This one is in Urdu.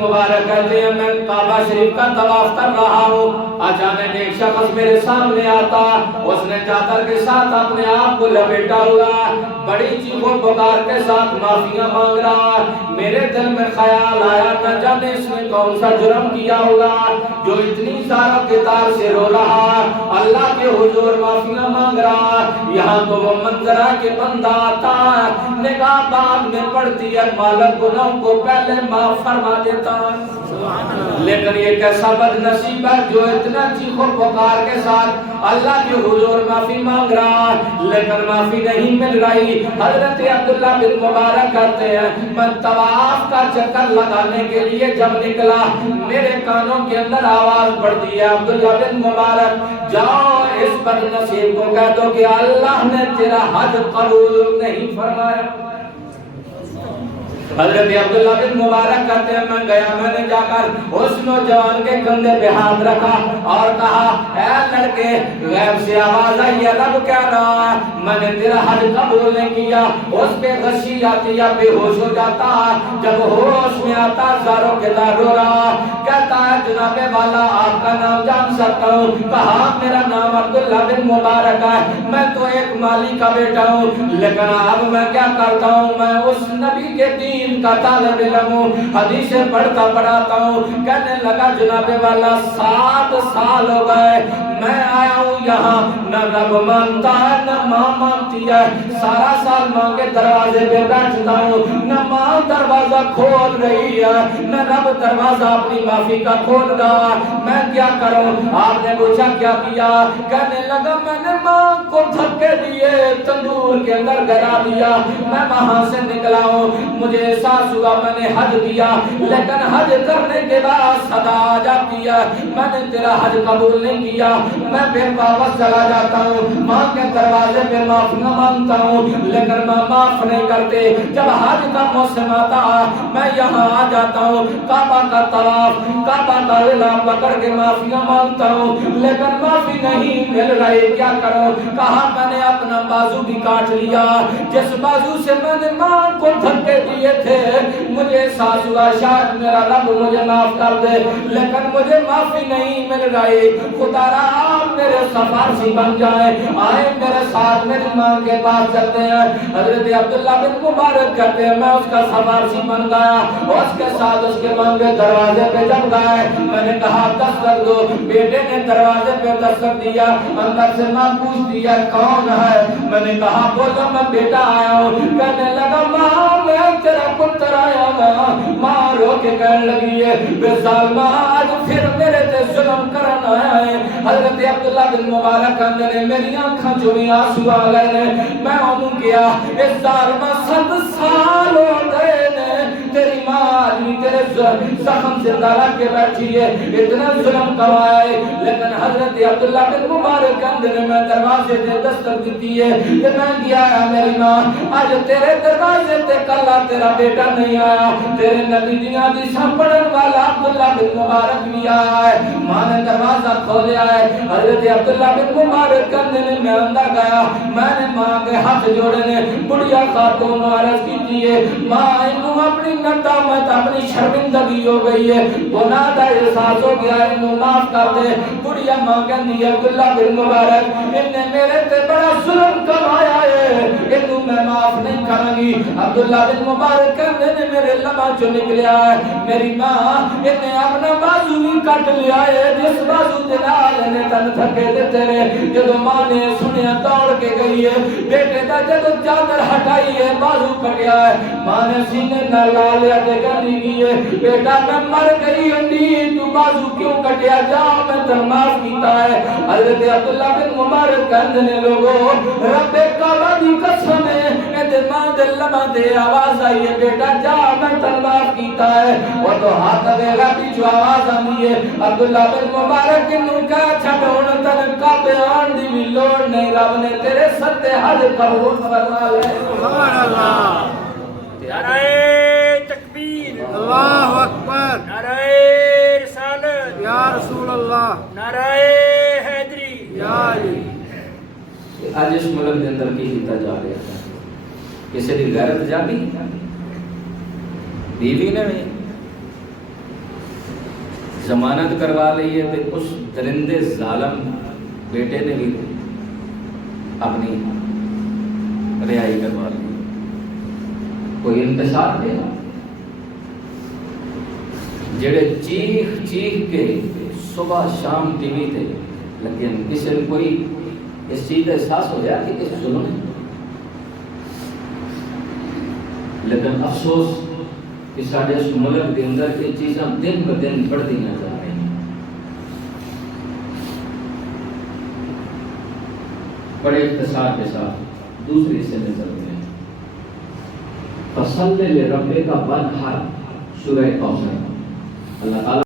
مبارک کہتے ہیں میں کعبہ شریف کا طواف کر رہا ہوں، اچانک ایک شخص میرے سامنے آتا، اس نے چادر کے ساتھ اپنے آپ کو لپیٹا ہوا، بڑی چیخ و پکار کے ساتھ معافیاں مانگ رہا۔ میرے دل میں خیال آیا نہ جانے اس نے کون سا جرم کیا ہوگا جو اتنی زارہ کتار سے رو رہا، اللہ کے حضور معافیاں مانگ رہا۔ یہاں تو وہ منظر ہے کہ بندہ آتا ہے، نگاہ بعد میں پڑتی ہے، مالک گناہوں کو پہلے معاف فرما دیتا۔ لیکن یہ کیسا بد نصیب ہے جو اتنا چیخ و پکار کے ساتھ اللہ کے حضور معافی مانگ رہا لیکن معافی نہیں مل رہی۔ حضرت عبداللہ بن مبارک کہتے ہیں میں طواف کا چکر لگانے کے لیے جب نکلا، میرے کانوں کے اندر آواز پڑتی ہے عبداللہ بن مبارک جاؤ اس بد نصیب کو کہہ دو کہ اللہ نے تیرا حج قبول نہیں فرمایا۔ حضرت عبداللہ بن مبارک کہتے ہیں میں گیا، میں نے جا کر اس نوجوان کے کندھے پہ ہاتھ رکھا اور کہا اے لڑکے، غیب سے آواز آئی ہے رب کہہ رہا ہے میں نے تیرا حج قبول نہیں کیا۔ اس پہ غشی آتی ہے، بے ہوش ہو جاتا، جب ہوش میں آتا زاروں کے دار رو رہا، کہتا ہے جناب والا آپ کا نام جان سکتا ہوں؟ کہا میرا نام عبداللہ بن مبارک ہے، میں تو ایک مالی کا بیٹا ہوں، لیکن اب میں کیا کرتا ہوں، میں اس نبی کے دین کا طالب علم ہوں، حدیثیں پڑھتا پڑھاتا ہوں۔ کہنے لگا جناب والا 7 سال ہو گئے میں آیا ہوں یہاں، نہ رب مانتا ہے نہ ماں مانتی ہے، سارا سال ماں کے دروازے پہ بیٹھتا ہوں، نہ ماں دروازہ کھول رہی ہے نہ رب دروازہ اپنی معافی کا کھول رہا، میں کیا کروں؟ آپ نے پوچھا کیا کیا؟ کہنے لگا میں نے ماں کو دھکے دیے، تندور کے اندر گرا دیا، میں وہاں سے نکلا ہوں، مجھے احساس ہوا میں نے حج کیا، لیکن حج کرنے کے بعد صدا آ جاتی ہے میں نے تیرا حج قبول نہیں کیا، میں پھر واپس چلا جاتا ہوں، ماں کے دروازے پہ معافیاں مانگتا ہوں لیکن ماں معاف نہیں کرتے۔ جب حج کا موسم آتا میں یہاں آ جاتا ہوں، کعبہ کا طواف، کعبہ کا غلام پکڑ کے معافیاں مانگتا ہوں لیکن معافی نہیں مل رہی، کیا کروں؟ کہا میں نے اپنا بازو بھی کاٹ لیا، جس بازو سے میں نے ماں کو دھکے دیے تھے، مجھے احساس ہوا شاید میرا رب مجھے معاف کر دے لیکن مجھے معافی نہیں مل رہی۔ خدا را آپ میرے سفارشی بن جائیں، آئے میرے ساتھ میری ماں کے پاس چلتے ہیں۔ حضرت عبداللہ بن مبارک کہتے ہیں میں اس کا سفارشی بن گیا، اس کے ساتھ اس کے ماں کے دروازے پہ جب گئے، میں نے کہا دستک دو، بیٹے نے دروازے پہ دستک دیا، اندر سے ماں پوچھتی ہے کون ہے؟ میں نے کہا بولو میں بیٹا آیا ہوں۔ کہنے لگا ماں میں تیرا پتر آیا گا، ماں رو کے کہنے لگی ہے بے ظالمہ آج پھر میرے تے ظلم کرنا آیا ہے۔ حضرت عبداللہ بن مبارک کہنے نے میری آنکھاں چویں آنسو آ گئے نے، میں انہوں کیا اس ظالمہ 7 سال ہو گئے نے، تیری ماں آدمی تیرے زخم زندہ رکھ کے بیٹھی ہے، اتنا ظلم کروایا ہے، لیکن حضرت عبداللہ بن مبارک کہنے نے میں دروازے تے دستک دیتی ہے کہ میں گیا ہے میری ماں آج تیرے دروازے تے کلا تیرا بیٹا نہیں آیا، تیرے نبی دیاں دی پڑھن والا عبداللہ بن مبارک بھی آیا ہے، ماں نے دروازہ کھولیا ہے۔ حضرت عبداللہ بن مبارک کہنے نے میں اندر گیا، میں نے ماں کے ہاتھ جوڑے نے، بڑھیا خاتون عرض کی ہے ماں انہوں اپنی ندامت اپنی شرمندگی ہو گئی ہے، گناہ دا احساس ہو گیا ہے، انہوں معاف کر دے۔ بڑھیا ماں کہنی عبداللہ بن مبارک انہیں میرے تے بڑا ظلم کروایا ہے، انہوں میں معاف نہیں کروں گی۔ عبداللہ بن مبارک کہنے نے میرے لبا جو نکلیا ہے، میری ماں انہیں اپنا بازو ہی کٹ لیا ہے، جس بازو دلال نے تن تھکے دیتے نے، جدو ماں نے سنیا دوڑ کے گئی ہے، بیٹے دا جدو چادر ہٹائی ہے بازو کٹیا ہے، ماں نے سینے نہ لالیا دے کرنی کی ہے، بیٹا میں مر گئی ہنڈی تو بازو کیوں کٹیا جا میں تن معاف کیتا ہے۔ حضرت عبداللہ بن مبارک کہنے لوگو رب کعبہ دی قسم ہے اے ماں دے لبا دے آواز آئی ہے بیٹا جا میں تن معاف کیتا ہے، وہ تو ہاتھ دے گا پیچھو آواز آمی ہے۔ عبداللہ بن مبارک انہوں کہا چھڑون تن کعبے آن دی بھی لوڑ نہیں، رب نے تیرے ستے حج قبول فرما لے۔ سبحان اللہ، نعرہ تکبیر، اللہ اکبر، نعرہ رسالت، یا رسول اللہ، نعرہ حیدری، یا علی۔ آج اس ملک کے اندر کی ہیتا جا رہا ہے، کسی دی غیرت جاگی بیوی نے ضمانت کروا لی ہے تو اس درندے ظالم بیٹے نے بھی اپنی رہائی کروا لی. کوئی انتشار دے جڑے چیخ چیخ کے صبح شام ٹی وی تے، لیکن کسی نے کوئی اس چیز کا احساس ہو گیا کہ کسی ظلم ہے. لیکن افسوس کہ سارے اس ملک کے اندر یہ چیزاں دن ب دن بڑھتی نظر آ رہی ہیں. بڑے اختصار کے ساتھ دوسری حصے میں چلتے ہیں. فصل لربک کا ونحر، سورہ کوثر. اللہ تعالیٰ